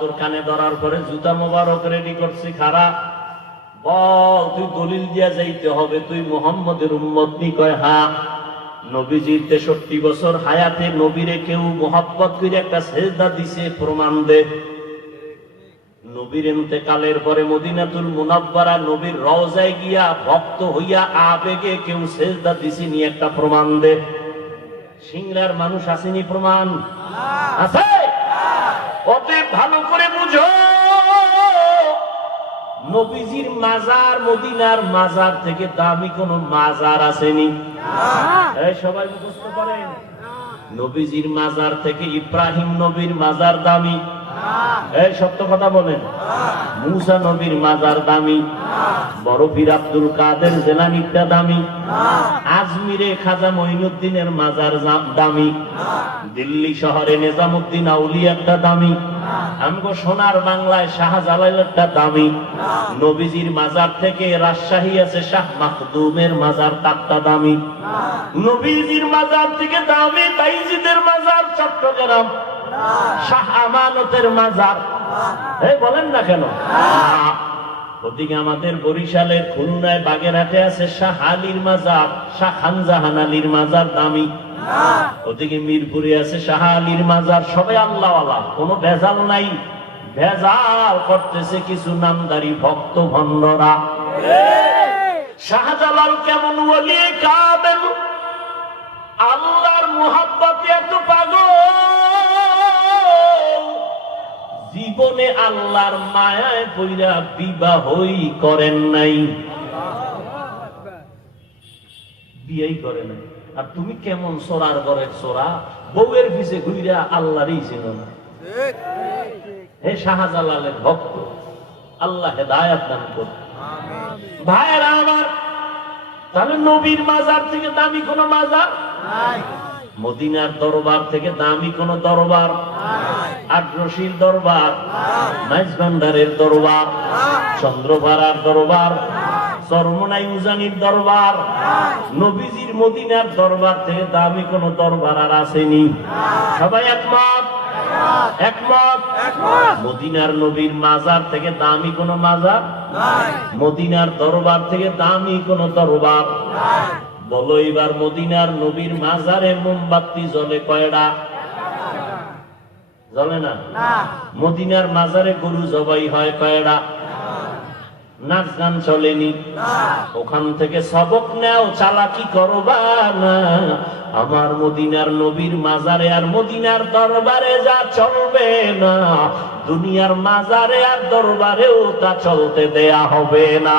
তোর কানে ধরার পরে জুতা মোবারক রেডি করছি খারা। বল তুই দলিল দিয়া যাইতে হবে তুই মোহাম্মদের উম্মত নি কয় হা। নবীজির তেষট্টি বছর হায়াতে নবীরে কেউ মোহাব্বত করে একটা সেজদা দিছে প্রমাণ দে। নবীর কালের পরে মদিনাতুল মুনাব্বারা নবীর রওজায় গিয়া ভক্ত হইয়া আবেগে কেউ সেজদা দিছে নি একটা প্রমাণ দে। সিংড়ার মানুষ আসেনি প্রমাণ? আছে? অতএব ভালো করে বুঝো। নবীজির মাজার মদিনার মাজার থেকে দামি কোন মাজার আসেনি। সবাই মুখস্থ করেন। নবীজির মাজার থেকে ইব্রাহিম নবীর মাজার দামি। এই সত্য কথা বলেন। মুসা নবীর মাজার দামি বরফির আব্দুল কাদের জেলানিটা দামি, আজমিরে খাজা মঈনুদ্দিনের মাজার দামি, দিল্লি শহরে নিজামুদ্দিন আউলিয়াটা দামি, আমগো সোনার বাংলায় শাহজালালেরটা দামি, নবীজির মাজার থেকে রাজশাহী আছে শাহ মাহদুমের মাজার তারটা দামি। নবীজির মাজার থেকে দামি তাইজিদের মাজার চট্টগ্রাম। শাহ আমানতের মাজার। এই বলেন না কেন? ওদিকে আমাদের বরিশালের খুলনায় বাগেরহাটে আছে শাহ আলীর মাজার, শাহ খানজাহান আলীর মাজার দামি। ওদিকে মিরপুরে আছে শাহ আলীর মাজার, সবাই আল্লাহওয়ালা, কোনো ভেজাল নাই। ভেজাল করতেছে কিছু নামদারি ভক্ত ভণ্ডরা শাহজালাল কেমন ওলি কাবেল আল্লাহর মুহাব্বতে এত পাগল জীবনে আল্লাহর মায়ায় পইরা বিবাহই করেন নাই। বিয়েই করে নাই। আর তুমি কেমন সোরার ঘরের সোরা? বউয়ের পিছে না। হে শাহজালালের ভক্ত, আল্লাহ ভাইয়েরা আমার, তাহলে নবীর মাজার থেকে দামি কোন মাজার? মদিনার দরবার থেকে দামি কোন দরবার? আগ্রসীর দরবার, মাইজ ভান্ডারের দরবার চন্দ্রপাড়ার দরবার উজানির দরবার, নবীজির মদিনার দরবার থেকে দামি দরবার আর আসেনি। সবাই একমত? একমত? মদিনার নবীর মাজার থেকে দামি কোন মাজার? মদিনার দরবার থেকে দামি কোন দরবার? বলো এবার মদিনার নবীর মাজারে মোমবাতি জ্বলে কয়টা? জ্বলে না? মদিনার মাজারে গরু জবাই হয় কয়টা? নাচ গান চলেনি? ওখান থেকে সবক নেও চালাকি করবা না। আমার মদিনার নবীর মাজারে আর মদিনার দরবারে যা চলবে না দুনিয়ার মাজারে আর দরবারেও তা চলতে দেয়া হবে না।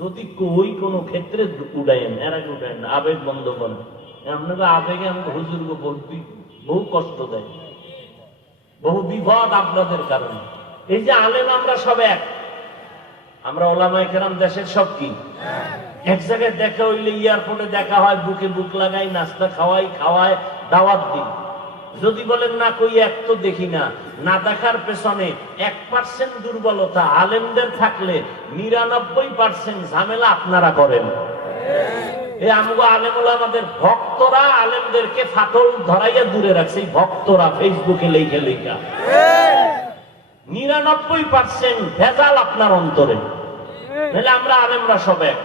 যদি কই কোন ক্ষেত্রে উড়াইন এর আগে না, আবেগ বন্ধ করেন আপনাকে আবেগে আমাকে হুজুর বহু বহু কষ্ট দেয়। বহু বিপদ আপনাদের কারণে। এই যে আলেম আমরা সব এক। আমরা ওলামাই কেরাম দেশের সব কি? এক জায়গায় দেখা হইলে এয়ারপোর্টে দেখা হয়, বুকে বুক লাগাই নাস্তা খাওয়াই খাওয়ায়, দাওয়াত দিই। যদি বলেন, না কই, এক তো দেখি না। না দেখার পেছনে এক পার্সেন্ট দুর্বলতা আলেমদের থাকলে নিরানব্বই পার্সেন্ট ঝামেলা আপনারা করেন। ভক্তরা আলেমদেরকে দূরে রাখছে ভক্তরা ফেসবুকে নিরানব্বই পার্সেন্ট ভেজাল আপনার অন্তরে। আমরা আলেমরা সব এক।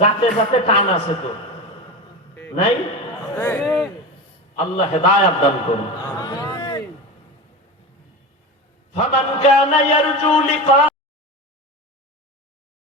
যাতে যাতে টান আছে তো। নাই? আল্লাহ হেদায়াত দান করুন। ফামান কানা ইয়ারজু লিকা